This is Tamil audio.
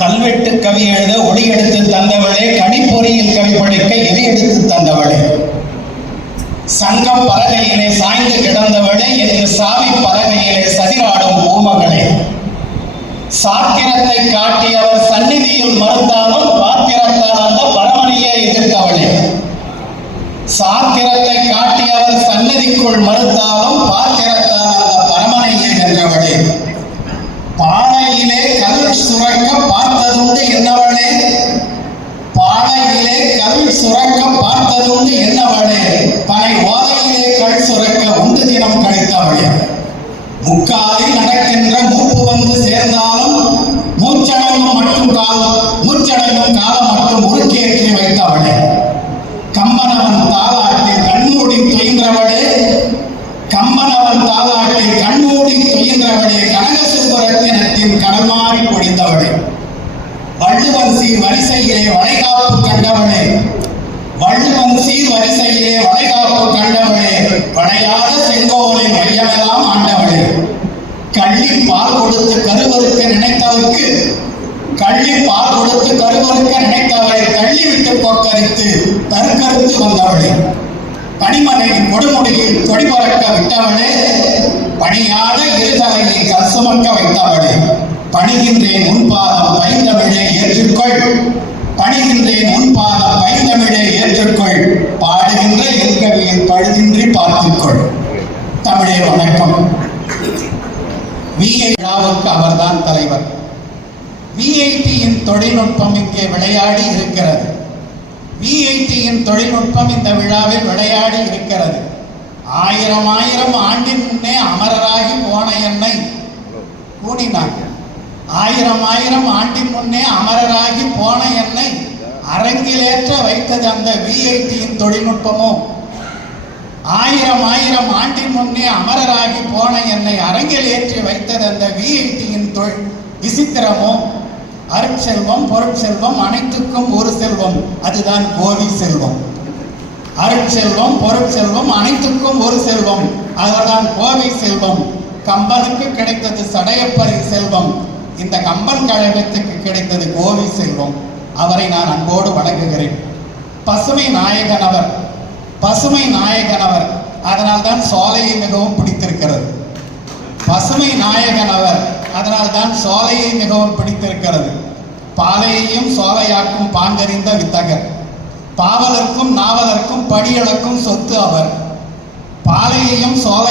கல்வெட்டு கவி எழுத ஒளி எடுத்து தந்தவளே, கணிப்பொறியில் கவி படிக்க எலி எடுத்து தந்தவளே, சங்கம் பலகையிலே சாய்ந்து கிடந்தவளே, என்று சாவி பலகையிலே சதிராடும் பூமகளே, சாத்திரத்தை காட்டியவர் சந்நிதியில் மறுத்தாலும் பாத்திரத்தால் அந்த பரமனையே எதிர்த்தவளே, சாத்திரத்தை காட்டியவர் சந்நிதிக்குள் மறுத்தாலும் பாத்திரத்தால் அந்த பரமனையே வென்றவளே, பானையிலே கல் சுரக்க பார்த்ததுண்டு என்னவளே, பானையிலே கல் சுரக்க பார்த்ததுண்டு என்னவளே, பனை ஓதையிலே கல் சுரக்க உண்டு தினம் கழித்தவளே, முக்காலில் நடக்கின்ற மூப்பு வந்து சேர்ந்தாலும் மூச்சடங்கும் காலம் மட்டும் உருக்கேற்றி வைத்தவளே, கம்பனவன் தாளாட்டில் கண்மூடி துயின்றவளே, கம்பனவன் தாளாட்டில் கண்மூடி துயின்றவளே, கனகசுப்பரத்தினத்தின் கடல்மாறி பொழிந்தவளே, வள்ளுவன் சீர் வரிசையிலே வளைகாப்பு கண்டவளே, வள்ளுவன் சீர் வரிசையிலே வளைகாப்பு கண்டவளே, வளையாத செங்கோலின் மையமெல்லாம் ஆண்டவளே, கள்ளி பால் கொடுத்து கருவறுக்க நினைத்தவருக்கு நினைத்தவளை தள்ளிவிட்டு போக்கரித்து தற்கருத்து வந்தவளே, பனிமனையின் கொடுமுடியில் கொடி பறக்க விட்டவளே, பணியாத இருதலையை கல்சுமக்க வைத்தவளே, பணிகின்றேன் உன்பாதம் பைந்தமிழே ஏற்றுக்கொள், பணிகின்றேன் உன்பாதம் பைந்தமிழே ஏற்றுக்கொள், பாடுகின்ற எற்கவியில் பழுதின்றி பார்த்துக்கொள். தமிழே வணக்கம். விஐடிக்கு அவர்தான் தலைவர். விஐடியின் தொழில்நுட்பம் இங்கே விளையாடி இருக்கிறது. விஐடியின் தொழில்நுட்பம் இந்த விழாவில் விளையாடி இருக்கிறது. ஆயிரம் ஆண்டின் முன்னே அமரராகி போன என்னை கூடினார். ஆயிரம் ஆண்டின் முன்னே அமரராகி போன என்னை அரங்கிலேற்ற வைத்தது அந்த விஐடியின் தொழில்நுட்பமோ, ஆயிரம் ஆண்டின் முன்னே அமரராகி போன என்னை அரங்கில் ஏற்றி வைத்தது அந்த விஐடியின் விசித்திரமோ, அருட்செல்வம் பொருட்செல்வம் அனைத்துக்கும் ஒரு செல்வம், அதுதான் கோவி செல்வம். அருட்செல்வம் பொருட்செல்வம் அனைத்துக்கும் ஒரு செல்வம், அதுதான் கோவை செல்வம். கம்பனுக்கு கிடைத்தது சடையப்பரி செல்வம், இந்த கம்பன் கழகத்துக்கு கிடைத்தது கோவை செல்வம். அவரை நான் அன்போடு வணங்குகிறேன். பசுமை நாயகன் அவர், பசுமை நாயகன் அவர், அதனால்தான் சோலையை மிகவும் பிடித்திருக்கிறது. பசுமை நாயகன் அவர், அதனால்தான் சோலையை மிகவும் பிடித்திருக்கிறது. பாலையையும் சோலையாக்கும் பாங்கறிந்த வித்தகர், பாவலர்க்கும் நாவலர்க்கும் படியளக்கும் சொத்து அவர். பாலையையும் சோலை